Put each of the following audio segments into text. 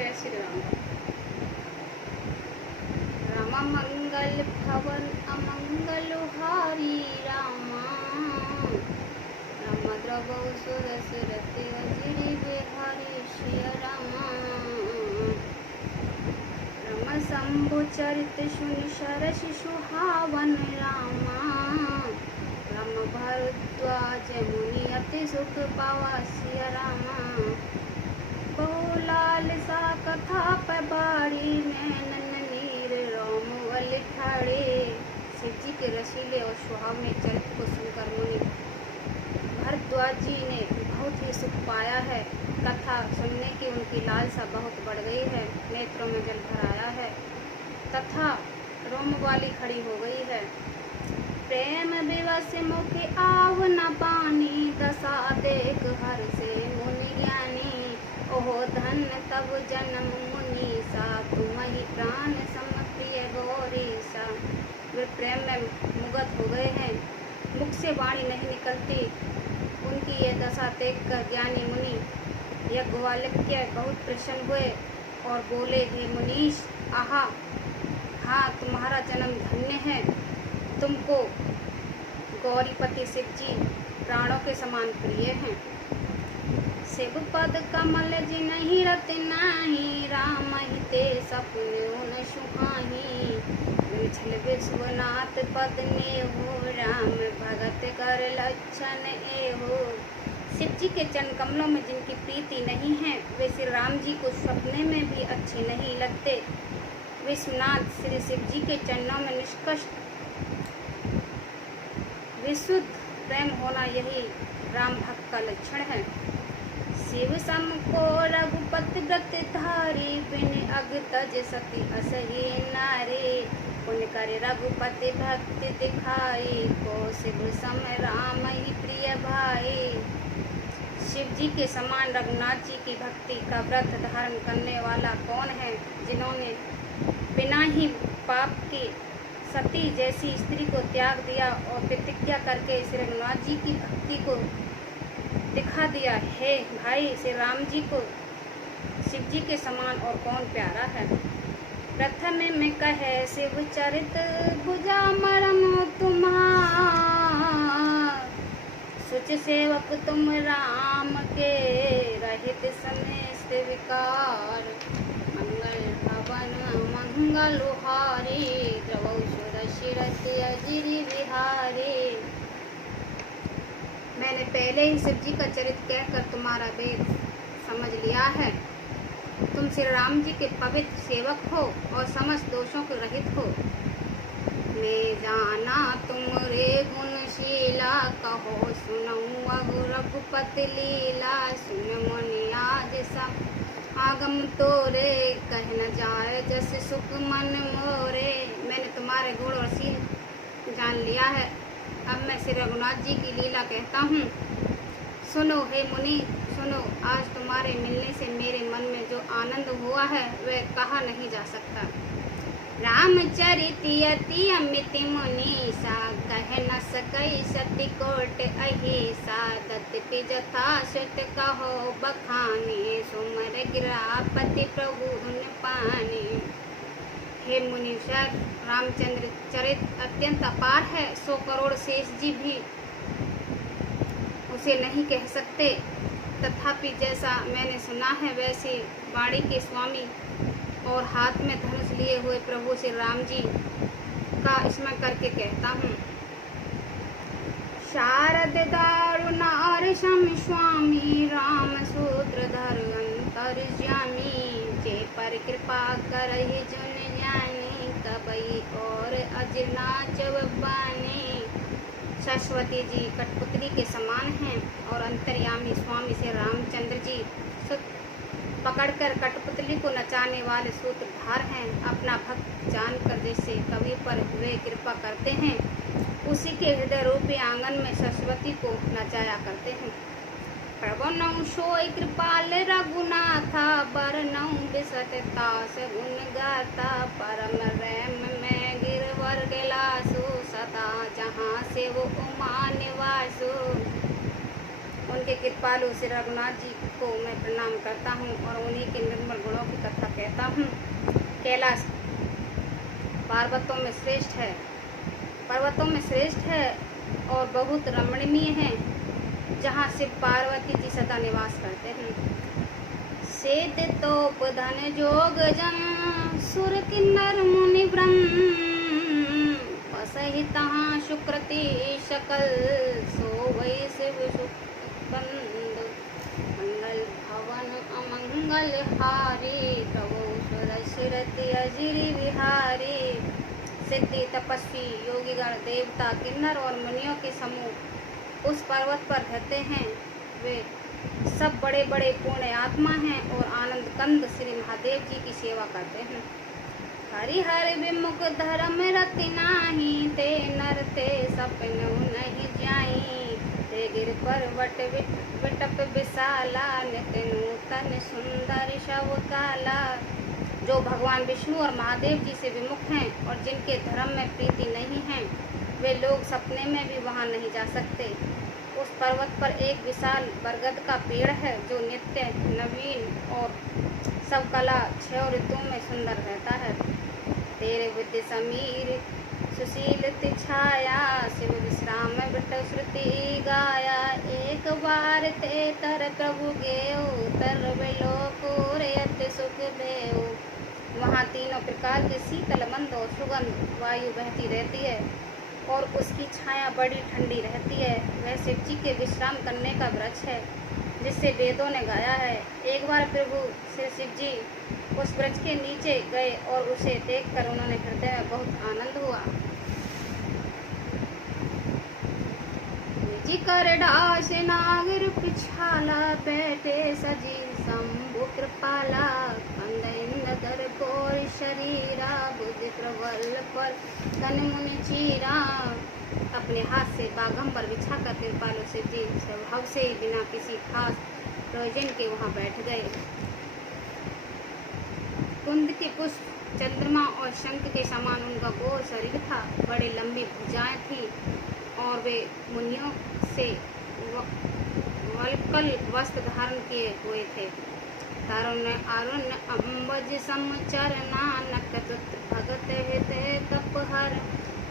जय श्री राम। राम मंगल भवन अमंगल हारी रामा, राम द्रवौ सुरसुरति अजिरि बिहारी श्री रामा। राम शंभु चरित सुनि सरस सुहावन रामा, राम भरद्वाज मुनि अति सुख पावा सिया रामा। बहुलाल सा कथा पबारी नैनन नीर राम वल ठाड़े। शिव जी के रसीले और सुहावने चरित्र को सुनकर मुनि भरद्वाज जी ने बहुत ही सुख पाया है। कथा सुनने की उनकी लालसा बहुत बढ़ गई है, नेत्रों में जल भर आया है तथा रोम वाली खड़ी हो गई है। प्रेम विवश मुख आव न पानी, दशा देख हर से मुनि ज्ञानी। ओहो धन तब जन्म मुनीसा, तुम ही प्राण सम प्रिय गौरीसा। वे प्रेम में मुग्ध हो गए हैं, मुख से वाणी नहीं निकलती। उनकी ये दशा देख कर ज्ञानी मुनि यज्ञवाल्क्य बहुत प्रसन्न हुए और बोले, हे मुनीश, आहा, हाँ तुम्हारा जन्म धन्य है। तुमको गौरीपति शिव जी प्राणों के समान प्रिय हैं। शिव पद कमल जी नहीं रत नाही, राम हिते सपने उन सुहाही। छल विश्वनाथ पद ने हो, राम भगत कर लक्षण ए हो। शिव जी के चरण कमलों में जिनकी प्रीति नहीं है, वे श्री राम जी को सपने में भी अच्छे नहीं लगते। विश्वनाथ श्री शिव जी के चरणों में निष्कष विशुद्ध प्रेम होना यही राम भक्त का लक्षण है। शिव सम को रघुपति व्रत धारी, बिन अग तज सती असही नारी। पुण्य करे रघुपति भक्ति दिखाई, को शिव सम राम ही प्रिय भाई। शिव जी के समान रघुनाथ जी की भक्ति का व्रत धारण करने वाला कौन है, जिन्होंने बिना ही पाप के सती जैसी स्त्री को त्याग दिया और प्रतिज्ञा करके श्री रघुनाथ जी की भक्ति को दिखा दिया। हे भाई, श्री राम जी को शिव जी के समान और कौन प्यारा है। प्रथम में कहे शिव चरित भुजा मरम तुम्हार, सुच सेवक तुम राम के रहित समेत विकार। मंगल भवन मंगल हारी, द्रवौ सुरसुरति अजिरि बिहारी। मैंने पहले ही शिव जी का चरित्र कहकर तुम्हारा वेद समझ लिया है। तुम श्री राम जी के पवित्र सेवक हो और समस्त दोषों के रहित हो। मैं जाना तुम रे गुणशीला, कहो सुनऊँ अगु रघुपति लीला। सुन मुनि आज सब आगम तोरे, कह न जाए जस सुख मन मोरे। मैंने तुम्हारे गुण और शील जान लिया है, अब मैं श्री रघुनाथ जी की लीला कहता हूँ। सुनो हे मुनि, सुनो, आज तुम्हारे मिलने से मेरे मन में जो आनंद हुआ है वह कहा नहीं जा सकता। रामचरित अति अमित मुनीसा, कह न सकई सती कोट अहिसा। दत्त जथा सुत कहो बखाने, सुमर गिरापति प्रभु धुन पाने। हे मुनीश्वर, रामचंद्र चरित अत्यंत अपार है, 100 करोड़ शेष जी भी उसे नहीं कह सकते। तथापि जैसा मैंने सुना है वैसे वाणी के स्वामी और हाथ में धनुष लिए हुए प्रभु श्री राम जी का स्मरण करके कहता हूँ। शारद दारुणार सम स्वामी, राम सूत्रधर अंतर्यामी। जे पर कृपा करहि जुन जानी, कबई और अजनाच बानी। सरस्वती जी कठपुतली के समान हैं और अंतर्यामी स्वामी से रामचंद्र जी सुत पकड़कर कठपुतली को नचाने वाले सूत्रधार हैं। अपना भक्त जानकर जैसे कवि पर वे कृपा करते हैं, उसी के हृदय रूपी आंगन में सरस्वती को नचाया करते हैं। प्रभु सोई कृपाल रघुनाथा, बरनौ बिसटता गुण गाथा। परम रैम में गिरवर गिलासु, सदा जहाँ से वो उमा निवासु। उनके कृपालु श्री रघुनाथ जी को मैं प्रणाम करता हूँ और उन्हीं के निर्मल गुणों की कथा कहता हूँ। कैलाश पर्वतों में श्रेष्ठ है, पर्वतों में श्रेष्ठ है और बहुत रमणीय है, जहाँ शिव पार्वती जी सदा निवास करते हैं। सेत तोप धन जोग जन सुर किन्नर मुनि ब्रह्म बसहि तहाँ सुकृति सकल सोवै शिव सुबंद मंगल भवन अमंगल हारी तवो सुरसिरति अजिरि विहारी। सिद्धि तपस्वी योगीगण देवता किन्नर और मुनियों के समूह उस पर्वत पर रहते हैं। वे सब बड़े बड़े पुण्य आत्मा हैं और आनंद कंद श्री महादेव जी की सेवा करते हैं। हरिहर विमुख धर्म रति नाही ते नर ते सपन नहीं जाई ते गिर पर्वत विटप विशाला नित नूतन सुंदर शव काला। जो भगवान विष्णु और महादेव जी से विमुख हैं और जिनके धर्म में प्रीति नहीं है, वे लोग सपने में भी वहां नहीं जा सकते। उस पर्वत पर एक विशाल बरगद का पेड़ है जो नित्य नवीन और सब कला 6 ऋतुओं में सुंदर रहता है। तेरे विद्य समीर सुशील छाया शिव विश्राम बिट श्रुति गाया। एक बार ते तर प्रभु गेऊ तर लोक रेत सुख बेऊ। वहाँ तीनों प्रकार के शीतल मंद और सुगंध वायु बहती रहती है और उसकी छाया बड़ी ठंडी रहती है। वह शिव जी के विश्राम करने का वृक्ष है जिससे वेदों ने गाया है। एक बार प्रभु श्री शिव जी उस वृक्ष के नीचे गए और उसे देखकर उन्होंने हृदय में बहुत आनंद हुआ। कर डाश नागर पिछाला बैठे सजी शंभु कृपाला कंद इंद्र कोर शरीरा बुद्धि प्रबल पर तन मुनि चीरा। अपने हाथ से बागंबर बिछाकर कृपालु शिव जी स्वभाव से ही बिना किसी खास प्रयोजन के वहाँ बैठ गए। कुंद के पुष्प चंद्रमा और शंख के समान उनका गोर शरीर था, बड़े लंबी भुजाएं थी और वे मुनियों से वल्कल वस्त्र धारण किए हुए थे। तारुण्य अरुण अम्बज समचरना नकत भगत हित तपहर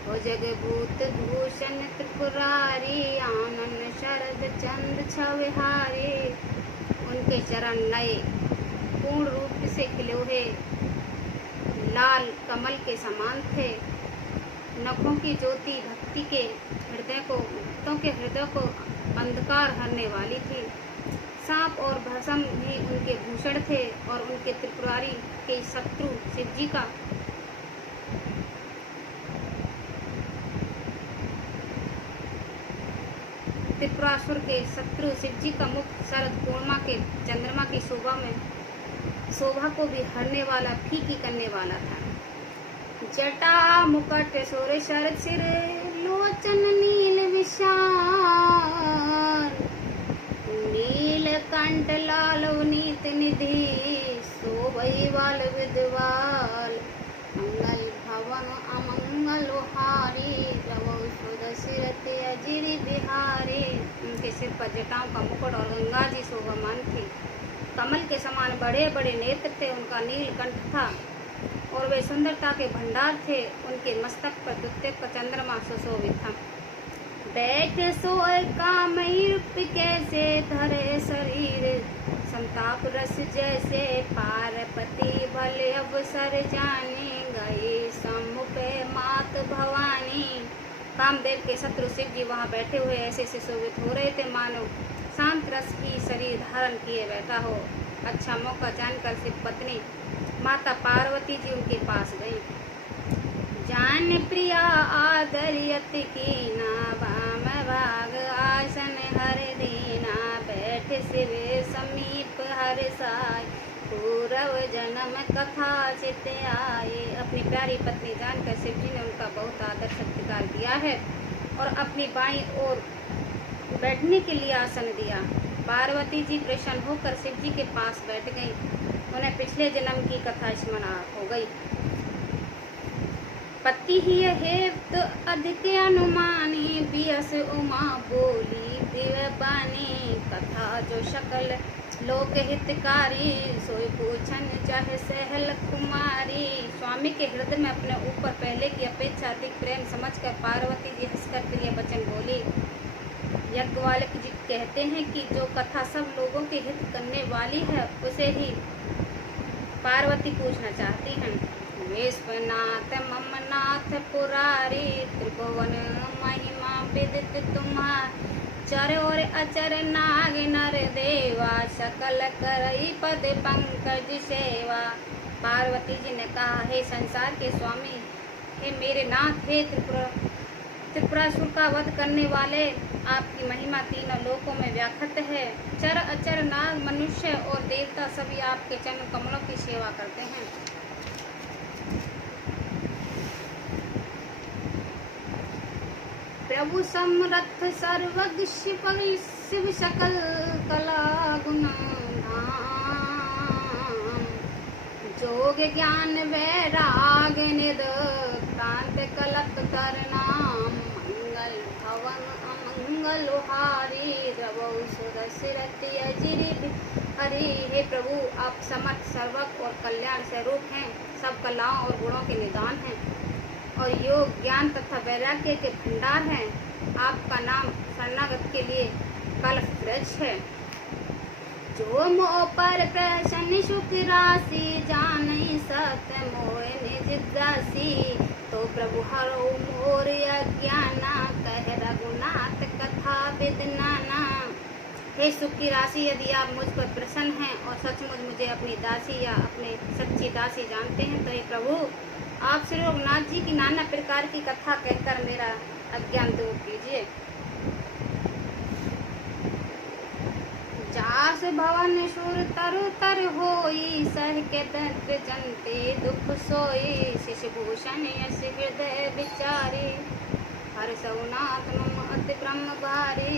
हो जगभूत भूषण त्रिपुरारी आनंद शरद चंद्र छविहारी। उनके चरण नए पूर्ण रूप से खिले हुए लाल कमल के समान थे। नखों की ज्योति भक्तों के हृदय को अंधकार हरने वाली थी। सांप और भस्म भी उनके भूषण थे और उनके त्रिपुरारी के शत्रु शिव जी का त्रिपुरासुर के शत्रु शिव जी का मुख शरद पूर्णिमा के चंद्रमा की शोभा को भी हरने वाला, फीकी करने वाला था। जटा मुकुट सोर शरद सिर लोचन नील विशाल नील कंठ लाल नीत निधि शोभई वाल विद्वाल मंगल भवन अमंगल हारी प्रभु सुद सिरते अजिरि बिहारी। उनके सिर पर जटाओं का मुकुट और गंगा जी शोभामान थी। कमल के समान बड़े बड़े नेत्र थे। उनका नील कंठ था और वे सुंदरता के भंडार थे। उनके मस्तक पर द्वितीय का चंद्रमा सुशोभित था। बैठ सोए कामई कैसे धरे शरीर संताप रस जैसे पार्वती भले अवसर जाने गई शंभु पे मात भवानी। कामदेव के शत्रु शिव जी वहाँ बैठे हुए ऐसे सुशोभित हो रहे थे मानो शांत रस की शरीर धारण किए बैठा हो। अच्छा मौका जानकर शिव पत्नी माता पार्वती जी उनके पास गई। जान प्रिया आदरियत की ना वाम भाग आसन हर दीना बैठ शिव समीप हर साय पूरव जन्म कथा चित आए। अपनी प्यारी पत्नी जानकर शिव जी ने उनका बहुत आदर सत्कार किया है और अपनी बाईं ओर बैठने के लिए आसन दिया। पार्वती जी प्रसन्न होकर शिव जी के पास बैठ गई। उन्हें पिछले जन्म की कथा स्मरण हो गई। पति ही हेत अधिक अनुमानी बियस उमा बोली दिव्य बानी कथा जो शकल लोक हितकारी सोई पूछन चाहे सहल कुमारी। स्वामी के हृदय में अपने ऊपर पहले की अपेक्षा अधिक प्रेम समझकर पार्वती जी हंसकर प्रिय वचन बोली। यज्ञवाल्क जी कहते हैं कि जो कथा सब लोगों के हित करने वाली है उसे ही पार्वती पूछना चाहती हैं। विश्वनाथ ममनाथ पुरारी त्रिभुवन महिमा विदित तुम्हार चर और अचर नाग नर देवा सकल करई पद पंकज सेवा। पार्वती जी ने कहा, हे संसार के स्वामी, हे मेरे नाथ, हे त्रिपुरासुर का वध करने वाले, आपकी महिमा तीनों लोकों में व्याख्यात है। चर अचर नाग मनुष्य और देवता सभी आपके चरण कमलों की सेवा करते हैं। प्रभु समर्थ सर्वज्ञ शिव सकल कला गुण धाम जोग ज्ञान वैराग निध क्रांत कलत तरनाम मंगल भवन अमंगल हारी द्रवौ सुर सिरति अजिरि हरि। हे प्रभु, आप समर्थ सर्वज्ञ और कल्याण स्वरूप हैं, सब कलाओं और गुणों के निदान हैं और योग ज्ञान तथा वैराग्य के भंडार हैं। आपका नाम शरणागत के लिए कल्प वृक्ष है। जो मोह पर प्रसन्न सुख राशि जानई सत मोह निज दासी तो प्रभु हरो मोर अज्ञाना कह रघुनाथ कथा विदनाना। हे सुख की राशि, यदि आप मुझ पर प्रसन्न हैं और सचमुच मुझे अपनी दासी या अपने सच्ची दासी जानते हैं तो हे प्रभु, आप श्री रघुनाथ जी की नाना प्रकार की कथा कहकर मेरा अज्ञान दूर कीजिए। जास भवन सुर तरु तर होई सह के दंत जनते दुख सोई शिशु भूषण यश हृदय विचारी हर सौनाथ मम अति ब्रह्म भारी।